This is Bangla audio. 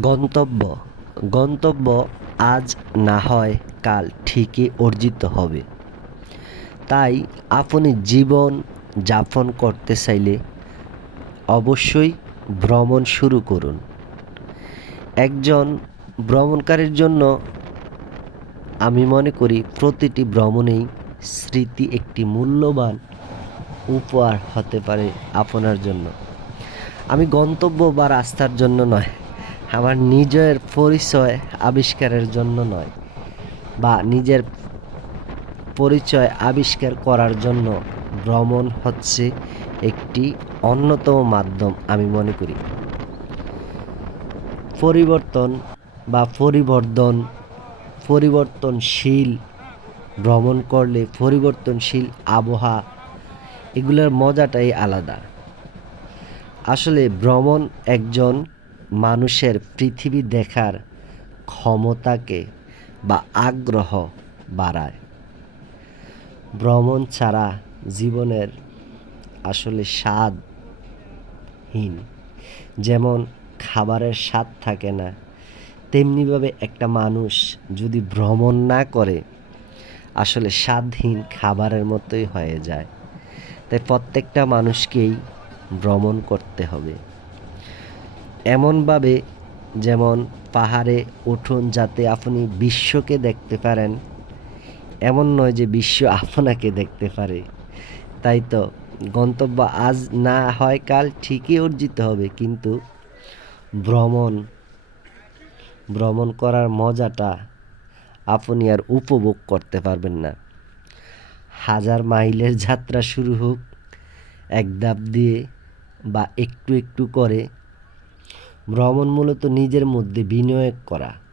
গন্তব্য। গন্তব্য আজ না হয় কাল ঠিকই অর্জিত হবে। তাই আপনি জীবন যাপন করতে চাইলে অবশ্যই ভ্রমণ শুরু করুন। একজন ভ্রমণকারীর জন্য আমি মনে করি প্রতিটি ভ্রমণেই স্মৃতি একটি মূল্যবান উপহার হতে পারে আপনার জন্য। আমি গন্তব্য বা রাস্তার জন্য নয় আমার নিজের পরিচয় আবিষ্কারের জন্য নয়, বা নিজের পরিচয় আবিষ্কার করার জন্য ভ্রমণ হচ্ছে একটি অন্যতম মাধ্যম, আমি মনে করি। পরিবর্তন বা পরিবর্তন পরিবর্তনশীল ভ্রমণ করলে পরিবর্তনশীল আবহাওয়া, এগুলোর মজাটাই আলাদা। আসলে ভ্রমণ একজন মানুষের পৃথিবী দেখার ক্ষমতাকে বা আগ্রহ বাড়ায়। ভ্রমণ ছাড়া জীবনের আসলে স্বাদহীন। যেমন খাবারের স্বাদ থাকে না, তেমনিভাবে একটা মানুষ যদি ভ্রমণ না করে, আসলে স্বাদহীন খাবারের মতোই হয়ে যায়। তাই প্রত্যেকটা মানুষকেই ভ্রমণ করতে হবে। এমনভাবে যেমন পাহাড়ে উঠুন যাতে আপনি বিশ্বকে দেখতে পারেন, এমন নয় যে বিশ্ব আপনাকে দেখতে পারে। তাই তো, গন্তব্য আজ না হয় কাল ঠিকই অর্জিত হবে, কিন্তু ভ্রমণ ভ্রমণ করার মজাটা আপনি আর উপভোগ করতে পারবেন না। হাজার মাইলের যাত্রা শুরু হোক, এক ধাপ দিয়ে বা একটু একটু করে ভ্রমণ মূলত নিজের মধ্যে বিনিয়োগ করা।